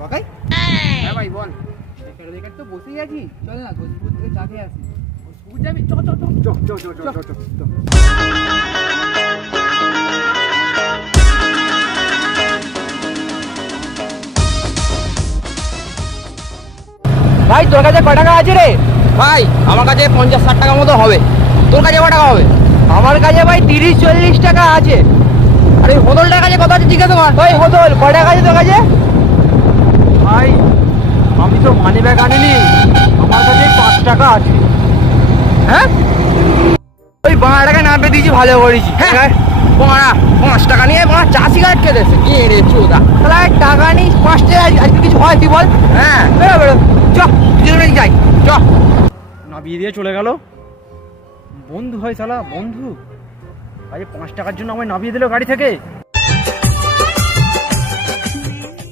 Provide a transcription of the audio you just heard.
লকাই? হ্যাঁ ভাই বল। বেকার বেকার তো বসেই আছি, চল না ঘোষপুর থেকে চা খেয়ে আসি। ঘোষপুর যাবি? চ চ চ চ চ চ চ চ চ। ভাই তোর কাছে ক টাকা আছে রে? ভাই আমার কাছে 50-60 টাকা মতো হবে। তোর কাছে কত টাকা হবে? আমার কাছে ভাই 30-40 টাকা আছে। আরে হোদলটার কাছে কত আছে জিজ্ঞাসা কর। ওই হোদল ক টাকা আছে তোর কাছে? ভাই আমি তো মানি ব্যাগ আনিনি, আমার কাছে 5 টাকা আছে। হ্যাঁ ওই 12 টাকা নামে দিয়েছি, ভালো করেছি। হ্যাঁ 5 টাকা নিয়ে চা সিগারেট খেয়ে দেছে কে রে চোদা। তাহলে টাকা নিস 5 টাকা, আজকে কিছু হয় তুই বল। হ্যাঁ বেরো বেরো চ, দুজনে যাই চ। নামিয়ে দিয়ে চলে গেল। বন্ধু হয় শালা, বন্ধু আজ 5 টাকার জন্য আমায় নামিয়ে দিল গাড়ি থেকে।